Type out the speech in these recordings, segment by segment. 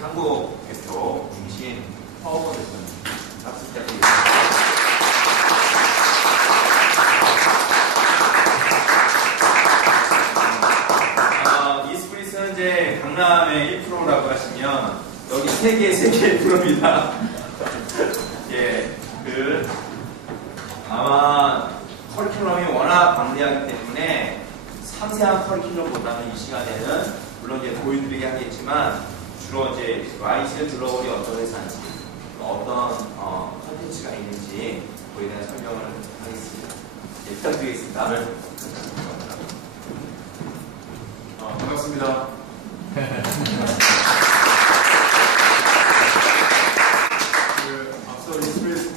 한국 대표 중심 파워버 대표님 박수 부탁드립니다. 이스프리스는 이제 강남의 1%라고 하시면 여기 세계의 1%입니다. 예, 아마 커리큘럼이 워낙 방대하기 때문에 상세한 커리큘럼보다는 이 시간에는 물론 이제 보여드리게 하겠지만 주로 이제 YCL 글로벌이 어떤 회사인지 어떤 컨텐츠가 있는지 거기에 대한 설명을 하겠습니다. 예, 부탁드리겠습니다. 네. 반갑습니다. 앞서 이스프리스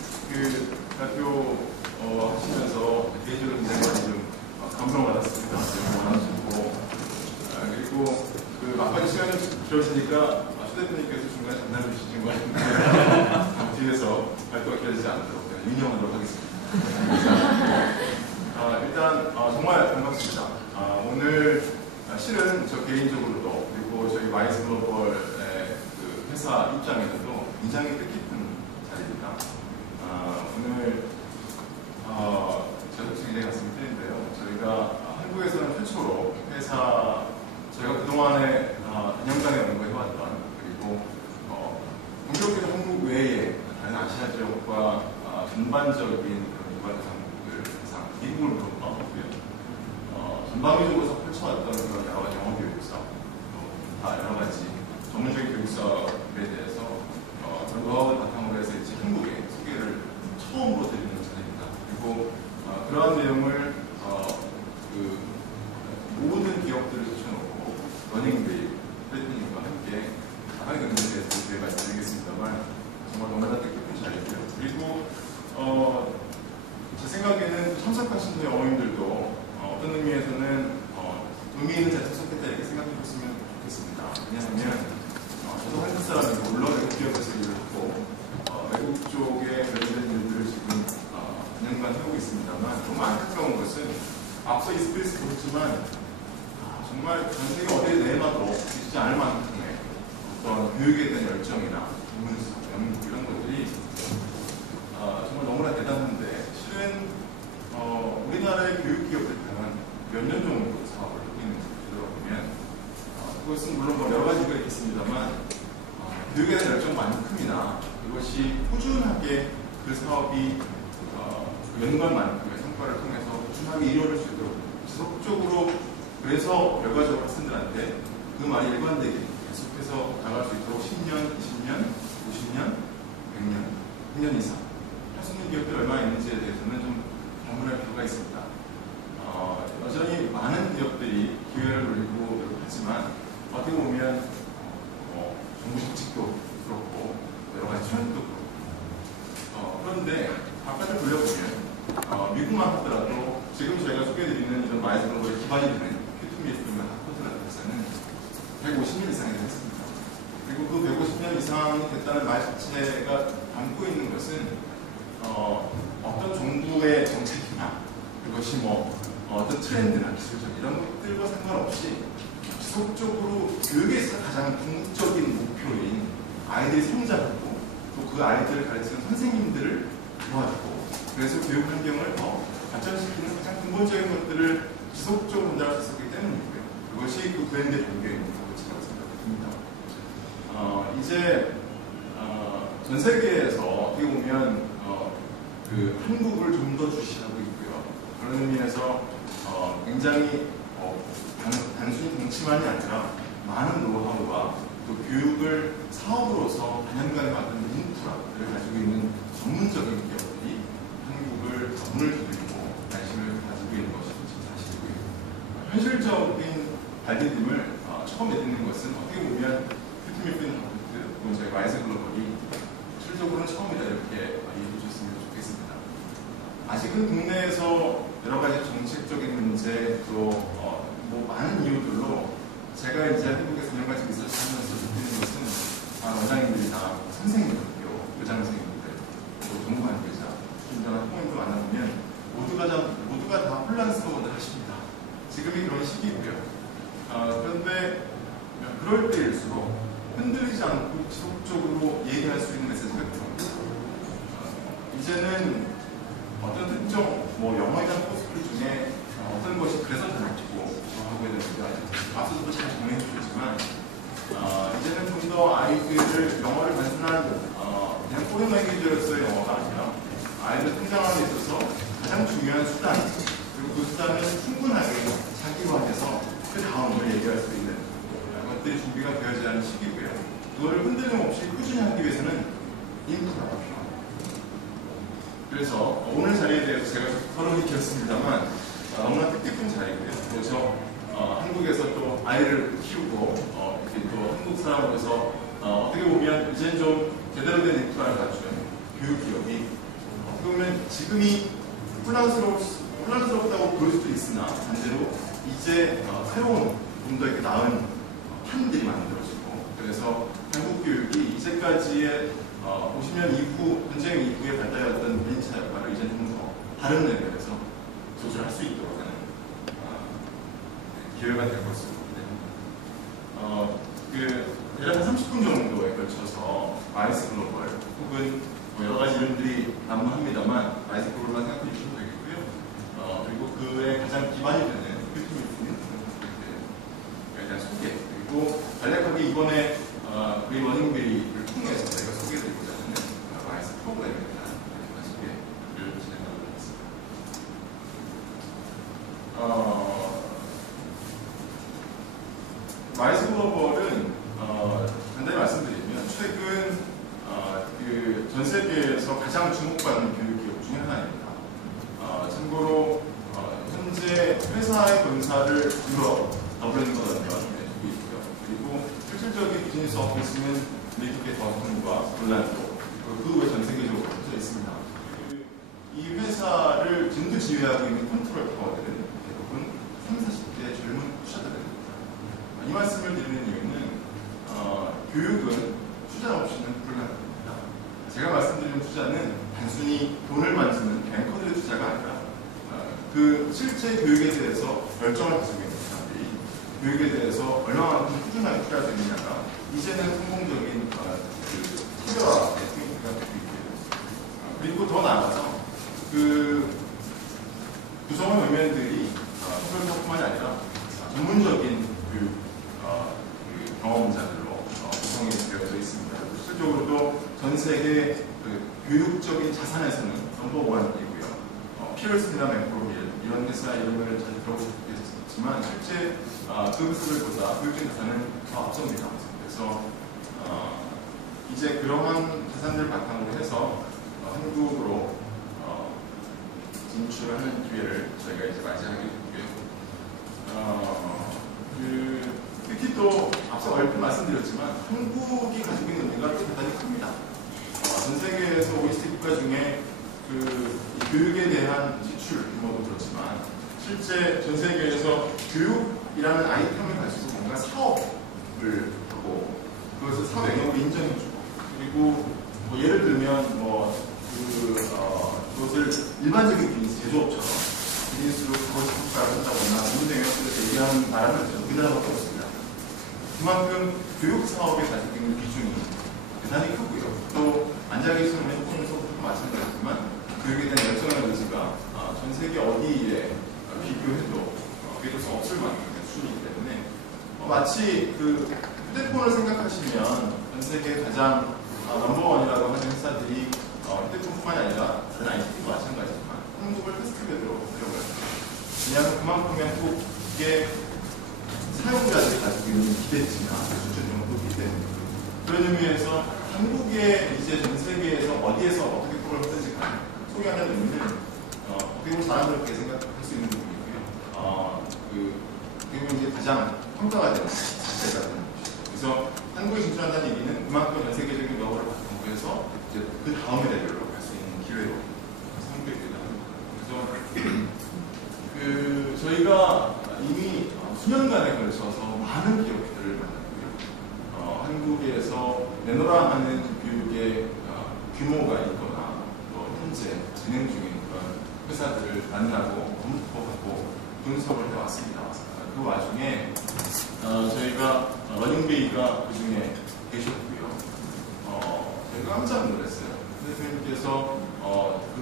대표 하시면서 개인적으로 굉장히 많이 좀 감동을 받았습니다. 원하시고 그리고 막바지 시간을 주셨으니까 추 대표님께서 중간에 장난을 주시는 거 아닌데 뒤에서 발도가 길어지지 않도록 유념하도록 하겠습니다. 일단 정말 반갑습니다. 오늘 실은 저 개인적으로도 그리고 저희 YS 글로벌의 회사 입장에서도 굉장히 뜻깊은 자리입니다. 오늘 제가 굉장히 가슴이 뛰는데요. 저희가 한국에서는 최초로 저희가 그동안에 단연간에 연구해왔던 그리고 본격적인 한국 외에 다른 아시아 지역과 전반적인 개발 대상 미국을 포함하고요. 전방위적으로 펼쳐왔던 그런 여러 가지 영어 교육사, 다 여러 가지 전문적인 교육사에 대해서 노하우를 바탕으로 해서 이제 한국에 소개를 처음으로 드리는 자리입니다. 그리고 그러한 내용을 모든 기업들을 제쳐놓고 러닝데이 대표님과 함께 다양한 경우에 대해서 저희가 말씀드리겠습니다만 정말 너무나 뜻깊은 자리고요. 그리고 제 생각에는 참석하신 어머님들도 어떤 의미에서는 의미 있는 자리에 참석했다 이렇게 생각해 보시면 좋겠습니다. 왜냐하면 저도 한국 사람이고 물론 외국 기업에서 일을 하고 외국 쪽에 관련된 일들을 지금 2년간 해오고 있습니다만 너무 안타까운 것은 앞서 이스프리스 보셨지만 정말 전 세계 어디에 내놔도 있지 않을 만큼의 어떤 교육에 대한 열정이나 전문성, 연구 이런 것들이 정말 너무나 대단한데 실은 우리나라의 교육기업들 보면 몇 년 정도 사업을 하고 있는지 들어보면 그것은 물론 여러 가지가 있겠습니다만 교육에 대한 열정만큼이나 그것이 꾸준하게 그 사업이 연관만큼의 성과를 통해서 꾸준하게 이루어질 수 있도록 지속적으로 그래서 결과적으로 학생들한테 그 말이 일관되게 계속해서 나갈 수 있도록 10년, 20년, 50년, 100년, 100년 이상 할 수 있는 기업들이 얼마나 있는지에 대해서는 좀 방문할 필요가 있습니다. 여전히 많은 기업들이 기회를 노리고 노력하지만 어떻게 보면 정부 정책도 그렇고 여러 가지 트렌드도 그렇고 그런데 바깥을 돌려보면 미국만 하더라도 지금 저희가 소개해드리는 이런 YS 글로벌에 기반이 되는 Q2BS나 하코드라는 회사는 150년 이상이 됐습니다. 그리고 그 150년 이상이 됐다는 말 자체가 담고 있는 것은 어떤 정부의 정책이나 그것이 어떤 트렌드나 기술적 이런 것들과 상관없이 지속적으로 교육에서 가장 궁극적인 목표인 아이들이 성장하고 또 그 아이들을 가르치는 선생님들을 도와주고 그래서 교육 환경을 더 발전시키는 가장 근본적인 것들을 지속적으로 전달할 수 있었기 때문이고요. 그것이 그 브랜드의 경계에 있는 가치라고 생각합니다. 이제 전 세계에서 어떻게 보면 한국을 좀 더 주시하고 있고요. 그런 의미에서 굉장히 단순히 정치만이 아니라 많은 노하우와 또 교육을 사업으로서 단연간에 만든 인프라를 가지고 있는 전문적인 기업들이 한국을 문을 두드리고 관심을 가지고 있는 것이 사실이고요. 현실적인 발디딤을 처음에 듣는 것은 어떻게 보면 큐티미핀 하우스 또는 저희 YS 글로벌이 실질적으로는 처음이다 이렇게 이해해 주셨으면 좋겠습니다. 아직은 국내에서 여러 가지 정책적인 문제 또 많은 이유들로 제가 이제 한국에서 4년까지 리서치하면서 느끼는 것은 원장님들이나 선생님들, 교장 선생님들, 또 정부 관계자, 중요한 포인트 만나보면 모두가 다 혼란스러워들 하십니다. 지금이 그런 시기고요. 그런데 그럴 때일수록 흔들 흔들리지 않고 지속적으로 얘기할 수 있는 메시지가 필요합니다. 이제는 어떤 특정 영화에 대한 포스트 중에 어떤 것이 그래서 잘못고 하고 있는 문제가 앞서도 잘 정리해 주셨지만 이제는 좀 더 아이들을 영어를 단순한 그냥 포린 랭귀지로서의 영어가 아니라 아이들 성장하는 데 있어서 가장 중요한 수단, 그리고 그 수단을 충분하게 자기화해서 그 다음을 얘기할 수 있는 것들이 준비가 되어야 하는 시기고요. 그거를 흔들림 없이 꾸준히 하기 위해서는 인프라가 필요합니다. 그래서 오늘 자리에 대해서 제가 서론이 길었습니다만 너무나 뜻깊은 자리고요. 그래서 한국에서 또 아이를 키우고 이렇게 또 한국 사람으로서 어떻게 보면 이제는 좀 제대로 된 인프라를 갖춘 교육 기업이 어떻게 보면 지금이 혼란스럽다고 보일 수도 있으나 반대로 이제 새로운 좀 더 이렇게 나은 판들이 만들어지고 그래서 한국 교육이 이제까지의 50년 이후 전쟁 이후에 발달했던 벤처 역할을 이제 좀 더 다른 레벨에서 조절할 수 있도록 하는 기회가 될 것으로 대략 30분 정도에 걸쳐서 마이스 글로벌 혹은 여러 가지 이름들이 난무합니다만 마이스 글로벌만 생각해 주시면 되겠고요. 그리고 그의 가장 기반이 되는 큐티미티는 대한 소개 그리고 간략하게 이번에 우리 워닝베이를 통해서 저희가 소개해드리고자 하는 마이스 프로그램에 대한 소개를 진행하도록 하겠습니다. 마이스 글로벌은 간단히 말씀드리면 최근 전 세계에서 가장 주목받는 교육 기업 중에 하나입니다. 참고로 현재 회사의 본사를 유럽 더블린과 연결해 두고 있고요. 그리고 실질적인 비즈니스 오피스는 미국의 버스턴과 올란도 그 외 전 세계적으로 펼쳐 있습니다. 이 회사를 진두지휘하고 있는 컨트롤 타워들은 대부분 30, 40대 젊은 투자자들입니다. 이 말씀을 드리는 이유는 교육은 투자 없이는 불가능합니다. 제가 말씀드리는 투자는 단순히 돈을 만드는 뱅커들의 투자가 아니라 그 실제 교육에 대해서 열정을 가지고 있는 사람들이 교육에 대해서 얼마만큼 꾸준하게 투자할 수 있느냐가 이제는 성공적인 투자와 테크닉가 되고 있습니다. 그리고 더 나아가서 구성원 의원들이 소설가뿐만이 아니라 전문적인 교육 경험자들로 구성이 되어져 있습니다. 실질적으로도 전 세계 교육적인 자산에서는 넘버원이고요. 피어슨이나 맥브로빌 이런 회사 이름을 잘 들어보셨겠지만 실제 그 회사들보다 교육적인 자산은 더 앞섭니다. 그래서 이제 그러한 자산들을 바탕으로 해서 한국으로 진출하는 기회를 저희가 이제 맞이하게 됐고요. 특히 또 앞서 얼핏 말씀드렸지만 한국이 가지고 있는 의미가 대단히 큽니다. 전 세계에서 OECD 국가 중에 교육에 대한 지출 규모도 그렇지만 실제 전 세계에서 교육이라는 아이템을 가지고 뭔가 사업을 하고 그것을 사업 영역으로 인정해주고 그리고 예를 들면 그것을 일반적인 비즈니스 제조업처럼 비즈니스로 그것을 평가를 한다거나 모든 영역들에서 얘기하는 나라는 우리나라밖에 없습니다. 그만큼 교육 사업에 가지고 있는 비중이 대단히 크고요. 또 앉아 계시는 우리 학생에서부터 마찬가지지만 교육에 대한 열정의 의지가 전 세계 어디에 비교해도 비교할 수 없을 만큼의 수준이기 때문에 마치 휴대폰을 생각하시면 전 세계 가장 넘버원이라고 하는 회사들이 휴대폰뿐만 아니라 다른 IT도 마찬가지지만 한국을 테스트베드로 들어가요. 왜냐하면 그만큼의 한국의 사용자들이 가지고 있는 기대치나 수준이 너무 높기 때문에 그런 의미에서 한국의 이제 전 세계에서 어디에서 어떻게 프로그램을 쓰는지 소개하는 의미는 어떻게 보면 사람들께 생각할 수 있는 부분이고요. 그게 이제 가장 평가가 되는 자체가 되는 것이죠. 그래서 한국에 진출한다는 얘기는 그만큼 전 세계적인 노하우를 바탕으로 이제 그 다음의 레벨로 갈 수 있는 기회로 성립되기도 합니다. 그래서 저희가 이미 수년간에 걸쳐서 많은 기업들을 만났고요. 한국에서 내노라 하는 교육의 규모가 있거나 또 현재 진행 중인 그런 회사들을 만나고 검토하고 분석을 해왔습니다. 그 와중에 저희가 러닝베이가 그 중에 계셨고요. 제가 깜짝 놀랐어요. 선생님께서 그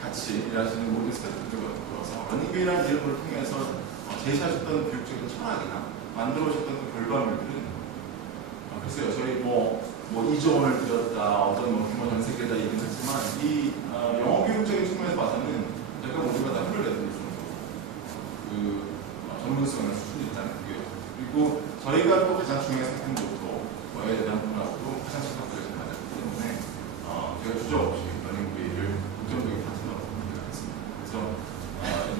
같이 일하시는 모든 스태프들과 들어서 러닝웨이라는 이름을 통해서 제시하셨던 교육적인 철학이나 만들어 오셨던 그 결과물들은 글쎄요, 저희 뭐 2조 원을 들였다, 어떤 규모 전 세계다 얘기는 하지만 이 영어 교육적인 측면에서 봐서는 저희가 모두가 다 혀를 내드릴 정도로 그 전문성의 수준이 있다는 거고요. 그리고 저희가 또 가장 중요한 상품부터에 대한 문화도 가장 심각하게 맞았기 때문에 제가 주저없이 러닝웨이를 긍정적인 파트너로 선택하겠습니다. 그래서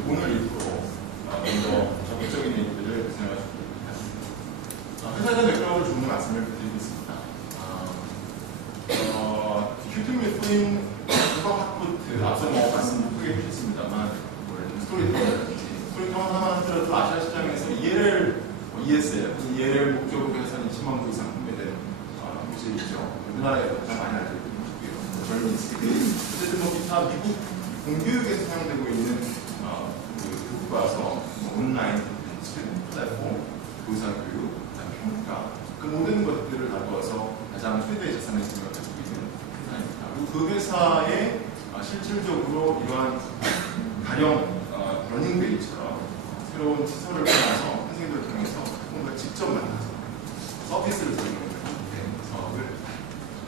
오늘 이후로 먼저 적극적인 얘기들을 진행하시고 회사에 대한 맥락을 좀 더 말씀을 드리겠습니다. 큐팅 미팅 학부트 앞서 말씀 못 크게 해주셨습니다만 스토리텔러 하나만 하더라도 아시아 시장에서 ESL 목적으로 해서는 20만 부 이상 판매된 곳이 있죠. 우리나라에서 가장 많이 알고 있고요. 젊은 세대들이 어쨌든 기타 미국 공교육에서 사용되고 있는 그 교과서, 온라인 플랫폼, 교사교육, 평가 그 모든 것들을 다루어서 가장 최대의 자산의 중요를 가지고 있는 회사입니다. 그리고 그 회사에 실질적으로 이러한 가령 러닝베이처럼 새로운 시설을 통해서 선생님들을 통해서 뭔가 직접 만나서 서비스를 드리는 사업을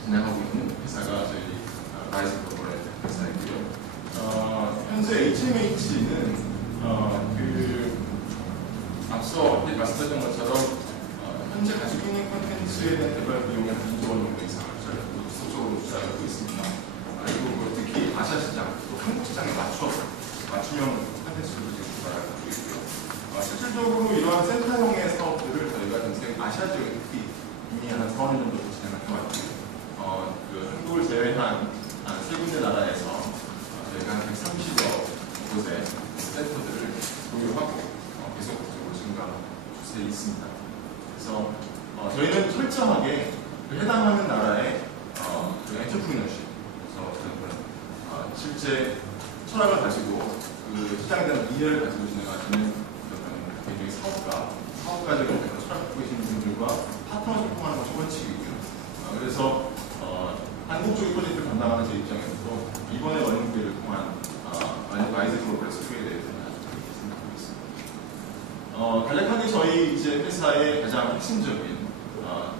진행하고 있는 회사가 저희 라이즈 코퍼레이트 회사이고요. 현재 HMH는 앞서 말씀드렸던 것처럼 현재 가지고 있는 콘텐츠에 대한 개발 비용이 한 2조 원 정도 이상을 지속적으로 투자하고 있습니다. 그리고 특히 아시아 시장, 또 한국 시장에 맞춤형 콘텐츠를 개발하고 있고요. 실질적으로 이러한 센터형의 사업들을 저희가 전 세계 아시아 지역에 특히 이미 한 4년 정도 진행을 해왔고요. 한국을 제외한 한 3군데 나라에서 저희가 한 130여 곳의 센터들을 보유하고 계속적으로 증가하는 추세에 있습니다. 그래서 저희는 철저하게 해당하는 나라의 엔터프리너십, 그래서 실제 철학을 가지고 그 시장에 대한 이해를 가지고 진행하시는 개인적인 사업가적인 철학을 갖고 계시는 분들과 파트너십 통하는 것이 원칙이고요. 그래서 한국 쪽의 프로젝트를 담당하는 제 입장에서도 이번에 러닝웨이를 통한 라이즈 글로벌 스토리에 대해서는 아주 크게 생각하고 있습니다. 간략하게 저희 이제 회사의 가장 핵심적인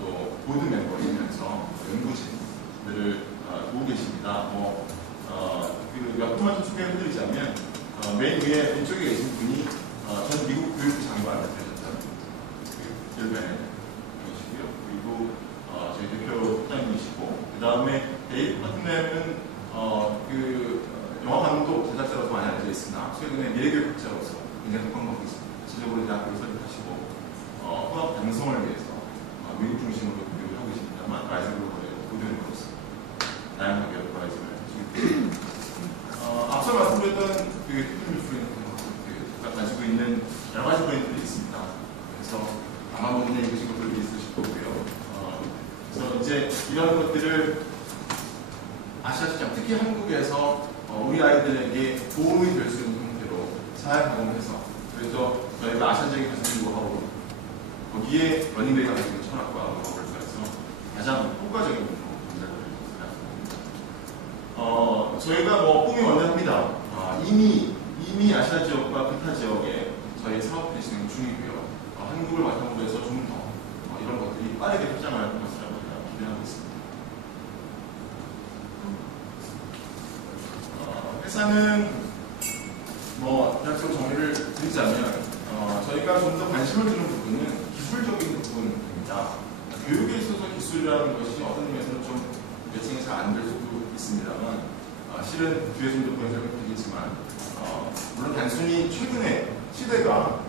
또 보드 멤버이면서 연구진들을 보고 계십니다. 몇 분만 좀 소개해드리자면 맨 위에 왼쪽에 계신 분이 전 미국 교육부 장관을 되셨던 길벤이시고요. 그리고 저희 대표 회장님이시고 그 다음에 데이브 파트너는 영화 감독 제작자로서 많이 알려져 있으나 최근에 미래교육학자로서 굉장히 독학하고 있습니다. 실제적으로 대학교를 설립하시고 화학 양성을 위해서 미국 중심으로 교육을 하고 계십니다만 라이즈 글로벌의 보드멤버로서 다양하게 라이즈를 해주고 있습니다. 앞서 말씀드렸던 가지고 있는 여러 가지 브랜드들이 있습니다. 그래서 아마 그냥 읽으신 것들도 있으실 거고요. 그래서 이제 이런 것들을 아시아 시장, 특히 한국에서 우리 아이들에게 도움이 될 수 있는 형태로 사회가공해서 그래서 저희가 아시아적인 가슴을 하고 거기에 러닝웨이가 가지고 있는 철학과 문화를 통해서 가장 효과적인 동작을 생각합니다. 저희가 꿈이 원대합니다. 이미 아시아 지역과 기타 지역에 저희 사업들이 진행 중이고요. 한국을 바탕으로 해서 좀 더 이런 것들이 빠르게 확장할 것이라고 기대하고 있습니다. 회사는 대략적으로 정리를 드리자면 저희가 좀 더 관심을 두는 부분은 기술적인 부분입니다. 교육에 있어서 기술이라는 것이 어떤 의미에서는 좀 매칭이 잘 안 될 수도 있습니다만 실은 뒤에 좀 더 보여드리면 되겠지만 물론 단순히 최근에 시대가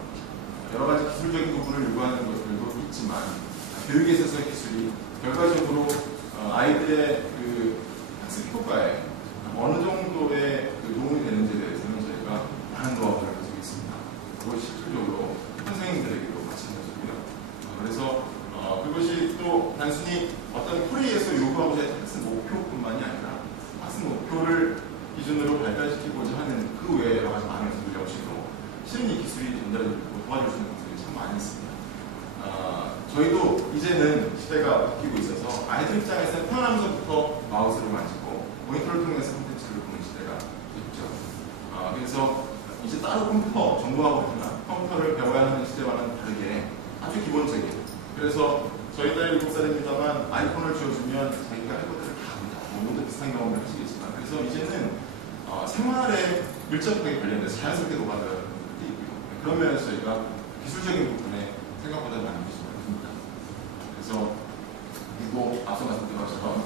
여러 가지 기술적인 부분을 요구하는 것들도 있지만 교육에 있어서의 기술이 결과적으로 아이들의 그 학습 효과에 어느 정도의 도움이 되는지에 대해서는 저희가 많은 노하우를 가지고 있습니다. 그것이 실질적으로 선생님들에게도 마찬가지고요. 그래서 그것이 또 단순히 어떤 프레이에서 요구하고자 하는 학습 목표뿐만이 아니라 학습 목표를 기준으로 발달시키고자 하는 그 외에 여러 가지 많은 기술 역시도 실은 이 기술이 전달되고 도와줄 수 있는 분들이 참 많이 있습니다. 저희도 이제는 시대가 바뀌고 있어서 아이들 입장에서 태어나면서부터 마우스를 만지고 모니터를 통해서 콘텐츠를 보는 시대가 있죠. 그래서 이제 따로 컴퓨터 전공하거나 컴퓨터를 배워야 하는 시대와는 다르게 아주 기본적인, 그래서 저희 딸 7살입니다만 아이폰을 쥐어주면 자기가 할 것들을 다 합니다. 모두 비슷한 경험을 하시겠지만, 그래서 이제는 생활에 밀접하게 관련돼서 자연스럽게 녹아들어가는 부분들이 있고요. 그런 면에서 저희가 기술적인 부분에 생각보다 많은 기술을 듭니다. 그래서 그리고 앞서 말씀드린 것처럼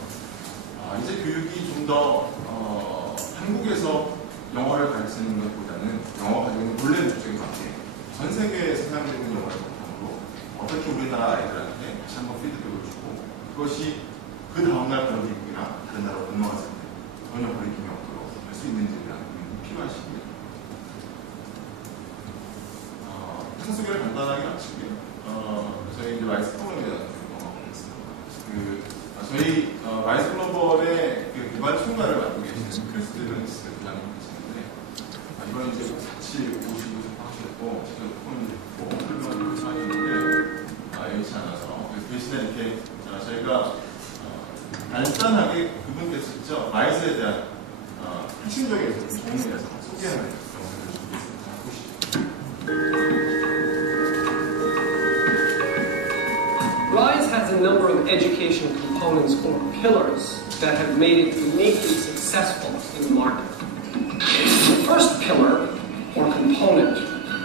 이제 교육이 좀 더 한국에서 영어를 가르치는 것보다는 영어 가지고 있는 본래 목적에 맞게 전 세계에서 사용되는 영어를 바탕으로 어떻게 우리나라 아이들한테 다시 한번 피드백을 주고, 그것이 그 다음날 그런 미국이나 다른 나라로 건너갔을 때 전혀 거리낌이 없도록 할 수 있는지에 대한 고민이 필요하십니다. 회사 소개를 간단하게 마치고요. 저희 이제 라이스 클로버에 대한 하겠습니다. 저희 라이스 클로버의 개발 총괄을 맡고 계시는 크리스 데븐스 부장님 계시는데, 이번에 이제 같이 오시고 하셨고, 직접 폰을 훌륭하게 요청하셨는데 여의치 않아서 대신에 이렇게 저희가 간단하게 그분께서 직접 라이스에 대한 핵심적인 부분에 대해서 소개하는 영상을 준비했습니다. RISE has a number of education components or pillars that have made it uniquely successful in the market. The first pillar or component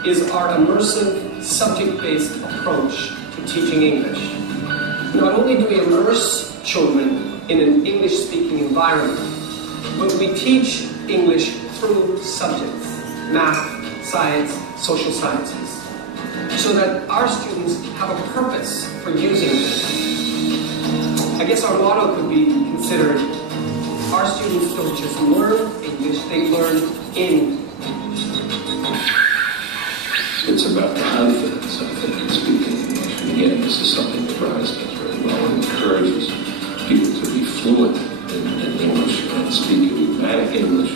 is our immersive subject-based approach to teaching English. Not only do we immerse children in an English-speaking environment, but we teach English through subjects, math, science, social sciences, so that our students have a purpose for using it. I guess our motto could be considered, our students don't just learn English, they learn in English. It's about confidence, I think, in speaking English. And again, this is something that RISE does very well and encourages people to be fluent in English and speak idiomatic English,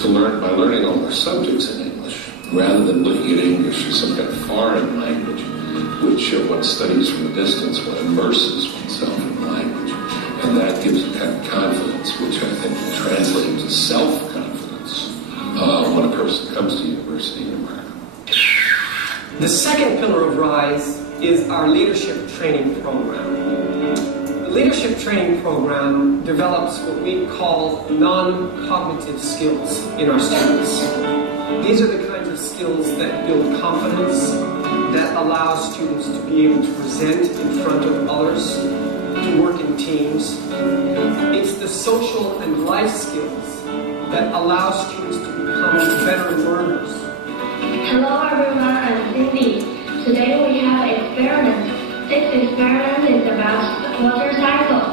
to learn by learning all their subjects in English, rather than looking at English as some kind of foreign language, which one studies from a distance, one immerses oneself in the language. And that gives a kind of confidence, which I think will translate into self-confidence when a person comes to university in America. The second pillar of RISE is our leadership training program. The leadership training program develops what we call non-cognitive skills in our students. These are the kinds of skills that build confidence, that allow students to be able to present in front of others, to work in teams. It's the social and life skills that allow students to become better learners. Hello everyone, I'm Cindy. Today we have an experiment. This experiment is about the water cycle.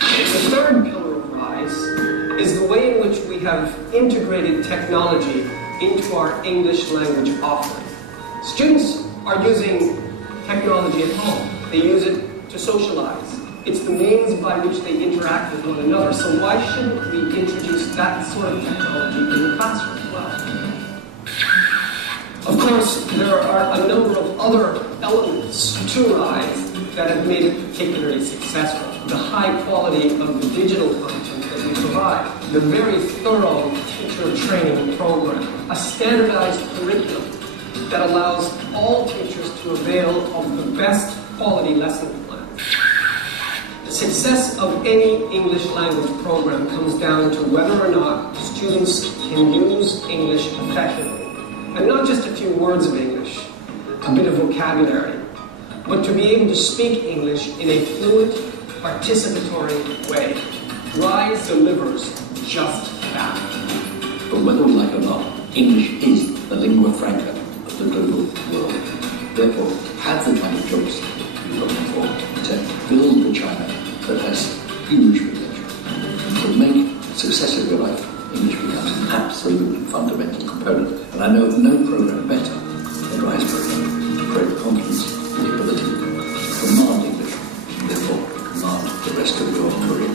The third pillar of RISE is the way in which we have integrated technology into our English language offering. Students are using technology at home. They use it to socialize. It's the means by which they interact with one another. So why shouldn't we introduce that sort of technology in the classroom as well? Of course, there are a number of other elements to RISE that have made it particularly successful. The high quality of the digital content that we provide, the very thorough teacher training program, a standardized curriculum that allows all teachers to avail of the best quality lesson plans. The success of any English language program comes down to whether or not students can use English effectively. And not just a few words of English, a bit of vocabulary, but to be able to speak English in a fluent, participatory way. RISE delivers just that. But whether we like it or not, English is the lingua franca of the global world. Therefore, have the kind of jobs you're looking for to build the China that has huge potential. To make success of your life, English becomes an absolute fundamental component. And I know of no program better than RISE program to create confidence in the ability to command English, and therefore command the rest of your career.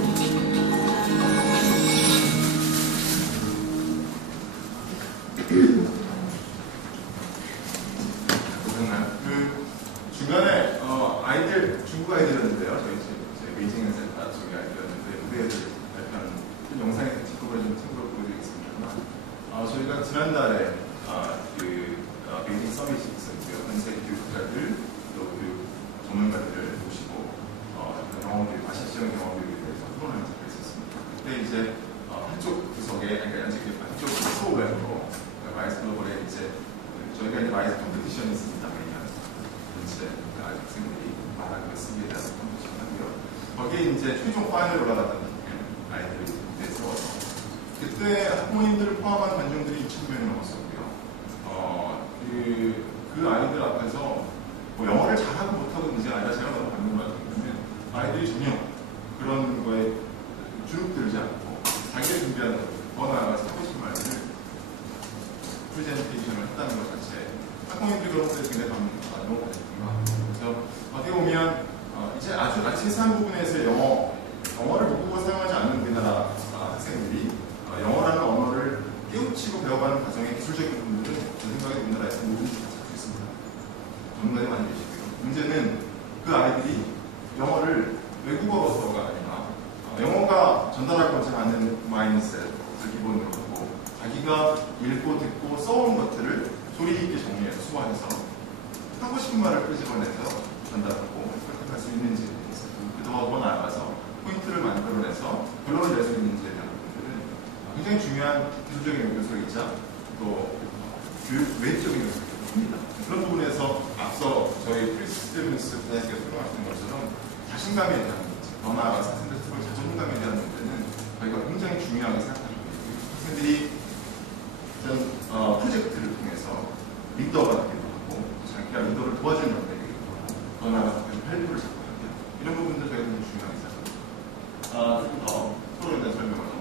보셨나요? 중간에 중국 아이들은 거기에 이제 최종 파이널 올라갔던 아이들이 세워서 그때 학부모님들을 포함한 관중들이 2,000명이 넘었었고요. 그 아이들 앞에서 뭐 영어를 잘하고 못하고 문제가 아니라 제가 너무 감동받은 거는 아이들이 전혀 그런 거에 주눅들지 않고 자기가 준비한 더 나아가서 하고 싶은 말들을 프레젠테이션을 했다는 것 자체 학부모님들이 그런 것에 굉장히 너무 받았고요. 그래서 어떻게 보면 이제 아주 세세한 부분에서 영어를 모국어로 사용하지 않는 우리나라 학생들이 영어라는 언어를 깨우치고 배워가는 과정의 기술적인 부분들은 제 생각에 우리나라에서 모든지 다 찾고 있습니다. 전문가들이 많이 계시고요. 문제는 그 아이들이 영어를 외국어로서가 아니라 영어가 전달할 것을 아는 마인드셋을 기본으로 하고 자기가 읽고 듣고 써온 것들을 소리 있게 정리해서 수반해서 하고 싶은 말을 끄집어내서 전달하고 그렇게 할 수 있는지에 대해서 더 나아가서 포인트를 만들어내서 결론을 낼 수 있는지에 대한 부분들은 굉장히 중요한 기술적인 요소이자 또 외적인 요소입니다. 그런 부분에서 앞서 저희 크리스 스티븐스 부장님께서 설명하신 것처럼 자신감에 대한 문제, 더 나아가서 학생들 스스로 자존감에 대한 문제는 저희가 굉장히 중요하게 생각하고 있고요. 학생들이 어떤 프로젝트를 통해서 리더가 되기도 하고 자기가 리더를 도와주는 역할이 되기도 하고 더 나아가서 발표를 자꾸 하게 이런 부분들 저희가 굉장히 중요하게 생각합니다. 조금 더 프로에 대한 설명을 넘어가겠습니다.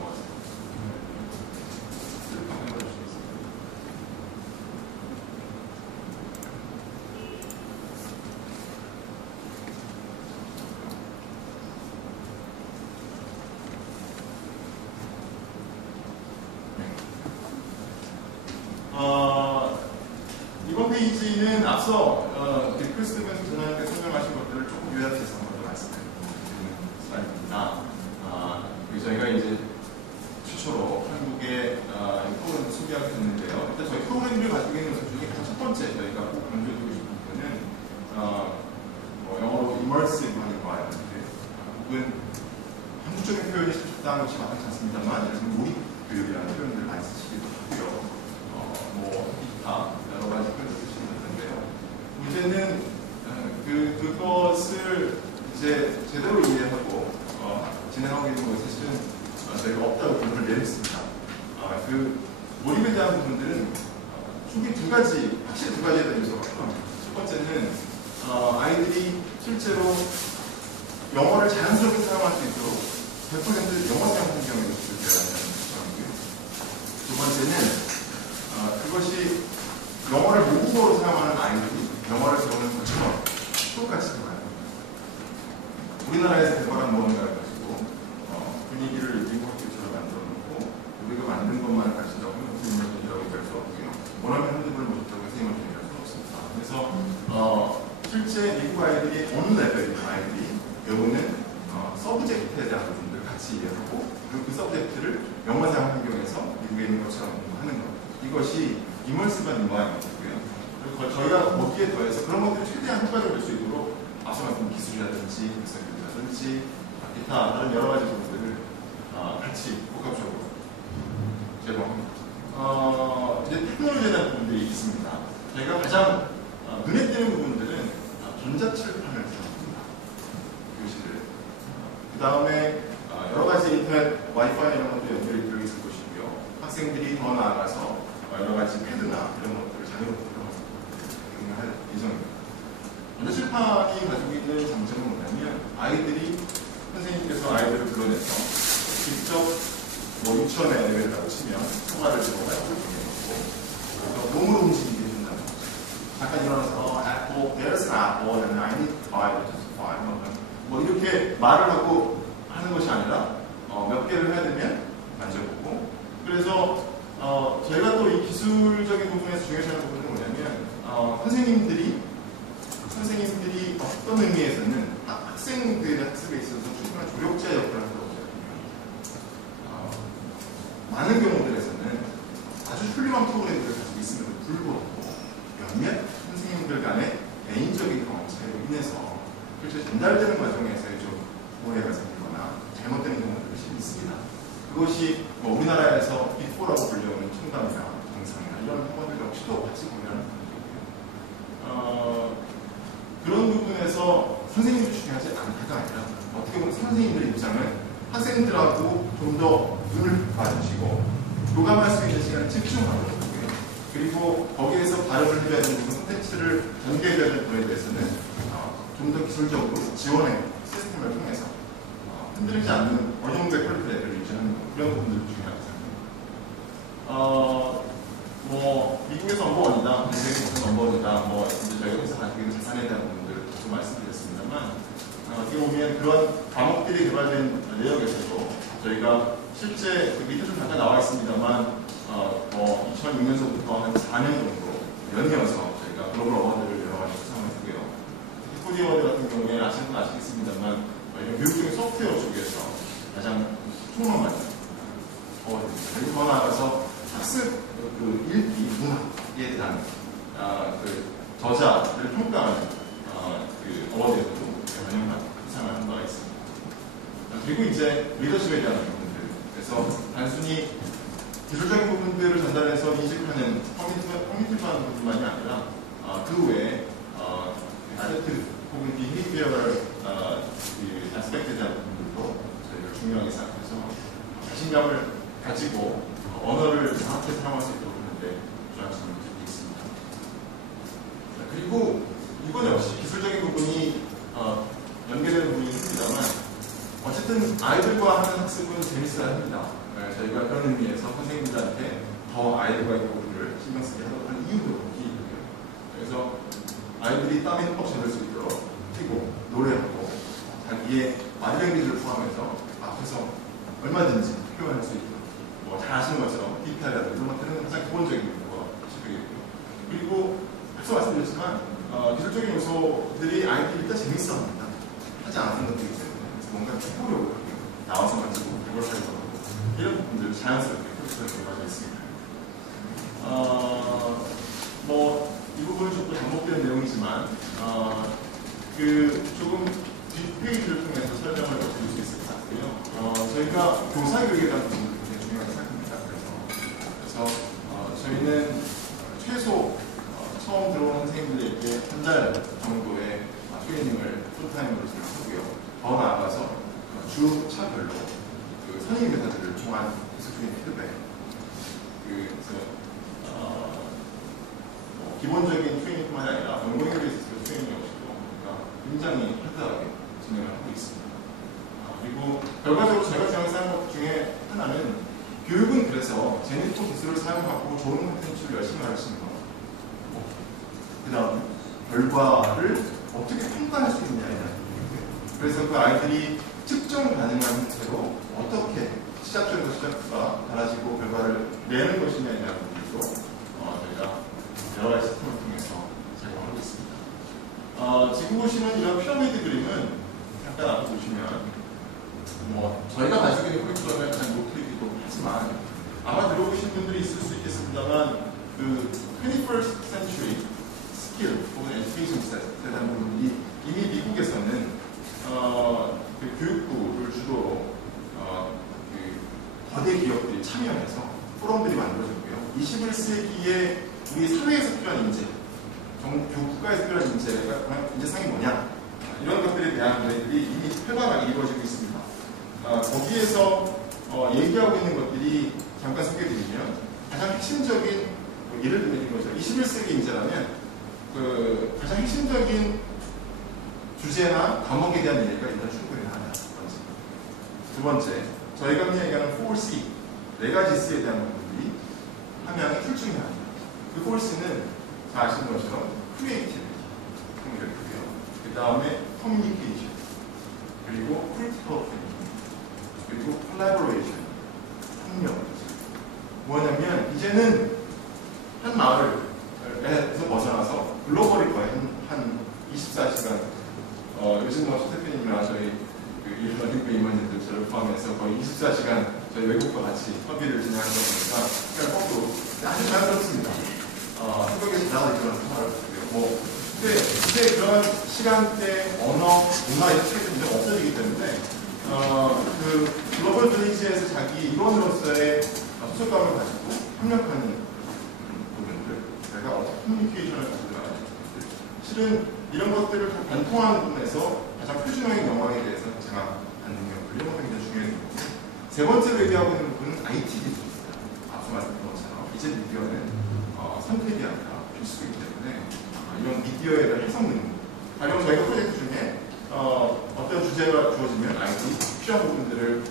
이번 페이지는 앞서 크리스 스티븐스 전원님께서 설명하신 것들을 조금 요약해서 한번 말씀드리는 슬라이드입니다. 저희가 이제 최초로 한국의 프로그램을 소개하게 됐는데요. 일단 저희 프로그램을 가지고 있는 요소 중에 가장 첫 번째 저희가 꼭 강조드리고 싶은 거는 영어로 immersive 하는 거 혹은 한국적인 표현이 적당한 것이 마땅치 않습니다만 예를 들면 몰입 교육이라는 표현들을 많이 쓰시기도 하고요. 기타 여러 가지 표현을 쓰시는 건데요. 문제는 그것을 이제 제대로 이해하고 진행하고 있는 것이 사실은 저희가 없다고 결론을 내렸습니다. 그 몰입에 대한 부분들은 총기 확실히 두 가지에 대한 요소가 필요합니다. 첫 번째는 아이들이 실제로 영어를 자연스럽게 사용할 수 있도록 100% 영어 사용 환경에 노출되어야 한다는 것이고요. 두 번째는 그것이 영어를 모국어로 사용하는 아이들이 영어를 배우는 것처럼 똑같이 배워야 합니다. 우리나라에서 개발한 무언가를 가지고 분위기를 미국 학교처럼 만들어 놓고 우리가 만든 것만 가르친다고 하면 무슨 인문학이라고 얘기할 수 없고요. 원하면 핸드폰을 못 줬다고 해서 인문학을 얘기할 수 없습니다. 그래서 실제 미국 아이들이 어느 레벨의 아이들이 배우는 서브젝트에 대한 부분들 같이 이해하고 그리고 그 서브젝트를 영어 사용 환경에서 미국에 있는 것처럼 하는 것. 이것이 이멀스한 인과이고요. 그리고 저희가 거기에 더해서 그런 것들이 최대한 효과적으로 될 수 있도록 앞서 말씀드린 기술이라든지 교육이라든지 기타 다른 여러 가지 부분들을 같이 복합적으로 제공합니다. 이제 테크놀로지에 대한 부분들이 있습니다. 저희가 가장 눈에 띄는 부분들은 전자칠판을 사용합니다. 교실을. 그 다음에 여러 가지 인터넷 와이파이 이런 것도 연결이 되어 있을 것이고요. 학생들이 더 나아가서 여러 가지 패드나 이런 것들을 자유롭게 할 예정입니다. 전자칠판이 가지고 있는 장점은 뭐냐면 아이들이 선생님께서 아이들을 불러내서 직접 유치원에 레벨을 가르치면 소가를 들어가고 그래서 몸으로 움직이게 해준다는 거죠. 잠깐 일어나서 there's an apple and I need 5 이렇게 말을 하고 하는 것이 아니라 몇 개를 해야 되면 만져보고 그래서 저희가 또 이 기술적인 부분에서 중요시하는 부분은 뭐냐면 선생님들이 어떤 의미에서는 학생들의 학습에 있어서 충분한 조력자 역할을 한다고 생각합니다. 많은 경우들에서는 아주 훌륭한 프로그램들을 가지고 있음에도 불구하고 몇몇 선생님들 간의 개인적인 경험 차이로 인해서 실제 전달되는 과정에서의 좀 오해가 생기거나 잘못되는 경우들이 있습니다. 그것이 우리나라에서 빅4라고 불리우는 청담이나 동상이나 이런 학원들 역시도 같이 고려하는 부분이고요. 그런 부분에서 선생님이 중요하지 않다가 아니라 어떻게 보면 선생님들의 입장은 학생들하고 좀 더 눈을 마주치고 교감할 수 있는 시간을 집중하고 그리고 거기에서 발음을 해야 되는 콘텐츠를 전개해야 되는 부분에 대해서는 좀 더 기술적으로 지원의 시스템을 통해서 흔들리지 않는 어느 정도의 퀄리티 레벨을 유지하는 그런 부분들이 중요하다고 생각합니다. 미국에서 넘버원이다, 미국에서 넘버원이다, 이제 저희가 회사 가지고 있는 자산에 대한 부분들을 계속 말씀드렸습니다만, 어떻게 보면 그런 과목들이 개발된 내역에서도 저희가 실제 그 밑에 좀 잠깐 나와 있습니다만, 2006년서부터 한 4년 정도 연이어서 저희가 글로벌 어워드를 여러 가지 수상을 했고요. 코디 어워드 같은 경우에 아시는 분 아시겠습니다만, 미국적인 소프트웨어 쪽에서 가장 총론 받는 어워드입니다. 그리고 더 나아가서 학습 읽기 문학에 대한 그 저자를 평가하는 그 어워드에도 연영한 수상을 한 바가 있습니다. 그리고 이제 리더십에 대한 부분들, 그래서 단순히 기술적인 부분들을 전달해서 인식하는 커뮤니티만 부분만이 아니라 그 외에 아제트 혹은 비헤이비어럴 아스펙트에 대한 부분들도 저희가 중요하게 생각해서 자신감을 가지고 언어를 정확히 사용할 수 있도록 하는데 중요성을 두고 있습니다. 그리고 이건 역시 기술적인 부분이 연계되는 부분이 있습니다만 어쨌든 아이들과 하는 학습은 재밌어야 합니다. 저희가 그런 의미에서 선생님들한테 더 아이들과의 교류를 신경 쓰게 하도록 하는 이유도 있고요. 그래서 아이들이 땀에 흠뻑 젖을 수 있도록 뛰고 노래하고 자기의 바디랭귀지를 포함해서 앞에서 얼마든지 표현할 수 있도록 잘 아시는 것처럼 디테일하다 이런 것들은 가장 기본적인 것이고요. 그리고 앞서 말씀드렸지만 기술적인 요소들이 아이들이 일단 재밌어 합니다. 하지 않았던 것들이 있어요. 그래서 뭔가 해보려고 나와서 만지고 그걸 하려고 이런 부분들 자연스럽게 프로젝트가 들어가져 있습니다. 이 부분은 조금 반복되는 내용이지만 조금 뒷페이지를 통해서 설명을 드릴 수 있을 것 같고요. 저희가 교사교육에 대한 부분도 굉장히 중요하게 생각합니다. 그래서 저희는 최소 처음 들어오는 선생님들에게 한 달 정도의 트레이닝을 풀타임으로 진행하고요. 더 나아가서 주 차별로 그 선생님 메타들을 통한 기술적인 피드백, 그래서 기본적인 트레이닝뿐만 아니라 원고잉에 있어서 트레이닝 역시도 굉장히 하드하게 진행을 하고 있습니다. 그리고 결과적으로 제가 진행한 것 중에 하나는 교육은 그래서 재밌고 기술을 사용하고 좋은 콘텐츠를 열심히 가르치는 것. 그 다음 결과를 어떻게 평가할 수 있느냐에 대한 부분이고요. 그래서 그 아이들이 측정 가능한 형태로 어떻게 시작점에서 시작부가 달라지고 결과를 내는 것이냐에 대한 부분도 저희가 여러 가지 시스템을 통해서 작용하고 있습니다. 지금 보시는 이런 피라미드 그림은 잠깐 앞에 보시면 저희가 가지고 있는 커리큘럼에 가장 높이기도 하지만 아마 들어보신 분들이 있을 수 있겠습니다만 그 21st century 스킬 혹은 에듀케이션 셋에 대한 부분들이 이미 미국에서는 그 교육부를 주도로 그 거대 기업들이 참여해서 포럼들이 만들어졌고요. 21세기에 우리 사회에서 필요한 인재, 국가에서 필요한 인재상이 뭐냐 이런 것들에 대한 논의들이 이미 활발하게 이루어지고 있습니다. 거기에서 얘기하고 있는 것들이 잠깐 소개해드리면 가장 핵심적인 예를 들면 거죠. 21세기 인재라면 그 가장 핵심적인 주제나 과목에 대한 이해가 일단 충분히 하나. 두 번째, 저희가 그냥 얘기하는 4C, 4가지 C에 대한 부분들이 함양의 출중이 아닙니다. 그 4C는 다 아시는 것처럼 크리에이티비티, 통일이고요. 그 다음에 커뮤니케이션, 그리고 크리티컬 띵킹, 그리고 콜라보레이션, 협력. 뭐냐면 이제는 한 마을에서 벗어나서 글로벌이 거의 한 24시간 요즘 서 대표님이나 저희 일반인과 임원님들 포함해서 거의 24시간 저희 외국과 같이 협의를 진행하다 보니까 그냥 거꾸로 아주 자연스럽습니다. 새벽에 자다가 일어나서 통화를 하고요. 근데 이제 그런 시간대, 언어, 문화의 차이가 굉장히 없어지기 때문에 그 글로벌 빌리지에서 자기 일원으로서의 소속감을 가지고 협력하는 부분들, 내가 어떻게 커뮤니케이션을 가지고 나가는 부분들, 실은 이런 것들을 다 관통하는 부분에서 가장 표준적인 영광에 대해서 장악하는 세 번째로 얘기하고 있는 부분은 IT 기술입니다. 앞서 말씀드린 것처럼 이제 미디어는 선택이 아니라 필수이기 때문에 이런 미디어에 대한 해석 능력. 가령 저희가 프로젝트 중에 어떤 주제가 주어지면 IT 필요한 부분들을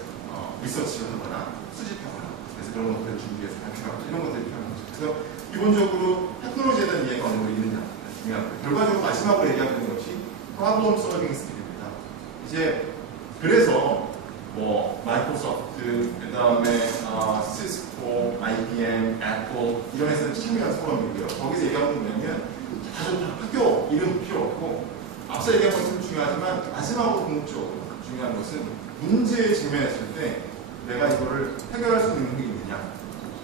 리서치를 하거나 수집하거나 그래서 그런 것들을 준비해서 발표하거나 이런 것들이 필요한 거죠. 그래서 기본적으로 테크놀로지에 대한 이해가 어느 정도 있느냐 중요한 거예요. 결과적으로 마지막으로 얘기하는 것이 프로블럼 솔빙 스킬입니다. 이제 그래서 뭐 마이크로소프트, 그 다음에 시스코, IBM, 애플 이런 회사는 친밀한 포럼이고요. 거기서 얘기하는 건 뭐냐면 학교 이름 필요 없고 앞서 얘기한 것은 중요하지만 마지막으로 궁극적으로 중요한 것은 문제에 직면했을 때 내가 이거를 해결할 수 있는 능력이 있느냐.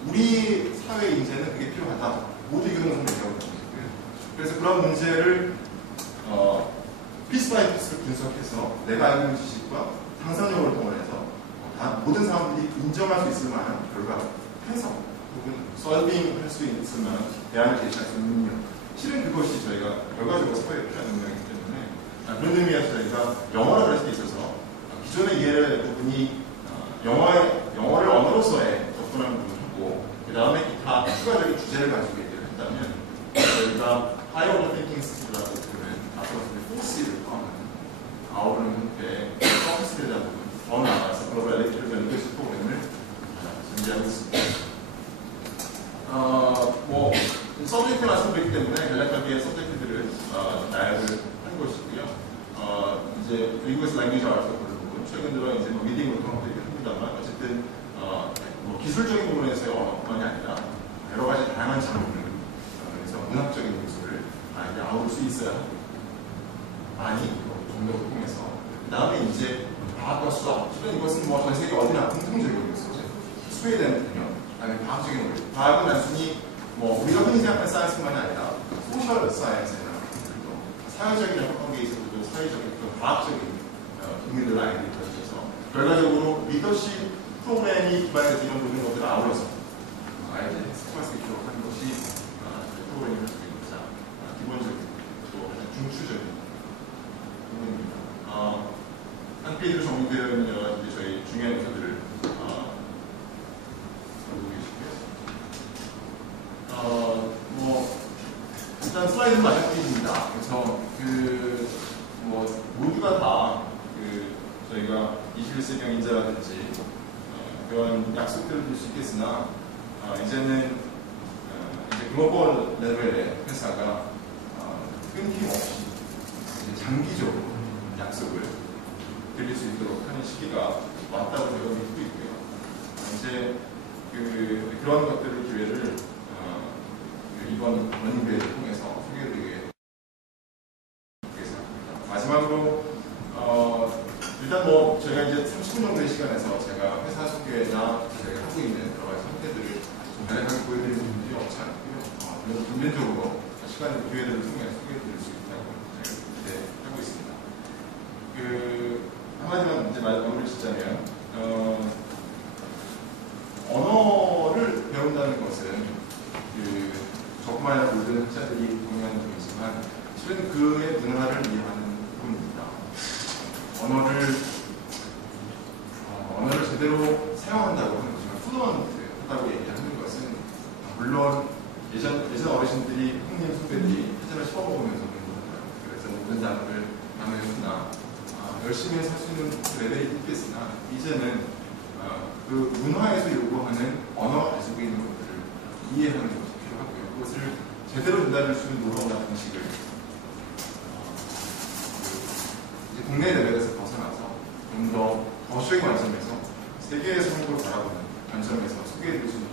우리 사회 인재는 그게 필요하다. 모두 이거는 얘기하고 있거든요. 그래서 그런 문제를 피스 바이 피스를 분석해서 내가 알고 있는 지식과 상상력을 동원해서 모든 사람들이 인정할 수 있을 만한 결과, 해석 혹은 솔빙 할 수 있을 만한 대안을 제시할 수 있는 능력. 실은 그것이 저희가 결과적으로 사회에 필요한 능력이기 때문에 그런 의미에서 저희가 영어를 할 수 있어서 기존의 이해를 부분이 영어를 언어로서의 접근하는 부분을 하고 그 다음에 기타 추가적인 주제를 가지고 얘기를 했다면 저희가 하이어더 띵킹 스킬이라고 부르는 앞서 말씀드린 포스를 포함하는 아우르는 형태의 서비스를 잡는 더 나아가서 글로벌 엘렉트릭 연구실 프로그램을 준비하고 있습니다. 뭐 서브젝트 말씀드렸기 때문에 전략적인 서브젝트들을 나열을 한 것이고요. 이제 미국에서 랭귀지 아트가 보는 부분, 최근 들어 이제 뭐 리딩으로 통합도 합니다만 어쨌든 뭐 기술적인 부분에서의 언어뿐만이 아니라 여러 가지 다양한 장르, 그래서 문학적인 요소를 이제 아울 수 있어야 하고 많이 정력을 통해서 그 다음에 이제 과학과 수학, 실은 이것은 뭐 전 세계 어디나 공통적인 요소죠. 스웨덴 분야, 그다음에 과학적인 원리. 과학은 단순히 뭐 우리가 흔히 생각하는 사이언스뿐만이 아니라 소셜 사이언스나 사회적인 관계에 있어서도 사회적인 과학적인 국민들 아이들이 있어서 결과적으로 리더십 프로그램이 기반해서 이런 모든 것들을 아울러서 아이들이 스포할 수 있도록 하는 것이 프로그램이 할 수 있는 가장 기본적인 또 가장 중추적인 부분입니다. 한 페이지로 정리되어 있는 여러 가지 저희 중요한 요소들을 보고 계시고요. 뭐 일단 슬라이드는 마지막 페이지입니다. 그래서 뭐 모두가 다 저희가 21세기형 인재라든지 그런 약속들을 줄 수 있겠으나 이제는 이제 글로벌 레벨의 회사가 끊김없이 장기적으로 약속을 드릴 수 있도록 하는 시기가 왔다고 제가 믿고 있고요. 이제 그런 것들을 기회를 이번 러닝데이를 통해서 소개해드리겠습니다. 마지막으로 일단 뭐 저희가 이제 30분 정도의 시간에서 제가 회사 소개나 저희가 하고 있는 여러 가지 상태들을 좀 간략하게 보여드리는 분들이 없지 않고요. 그래서 분면적으로 시간의 기회들을 통해 소개해드릴 수 있다고 기대하고 있습니다. 한마디만 이제 마무리 짓자면 언어를 배운다는 것은 저뿐만 아니라 모든 학자들이 동의하는 점이지만 실은 그의 문화를 이해하는 부분입니다. 언어를 제대로 사용한다고 하는 것이면 플루언트하다고 얘기하는 것은 물론 예전 어르신들이 형님 선배들이 사전을 씹어먹으면서 공부한다. 그래서 모든 단어를 나누었으나 열심히 살 수 있는 레벨이 있겠으나 이제는 그 문화에서 요구하는 언어가 가지고 있는 것들을 이해하는 것이 필요하고요. 그것을 제대로 전달할 수 있는 노하우나 방식을 이제 국내 레벨에서 벗어나서 좀 더 거시적인 관점에서 세계의 삶을 바라보는 관점에서 소개해드릴 수 있는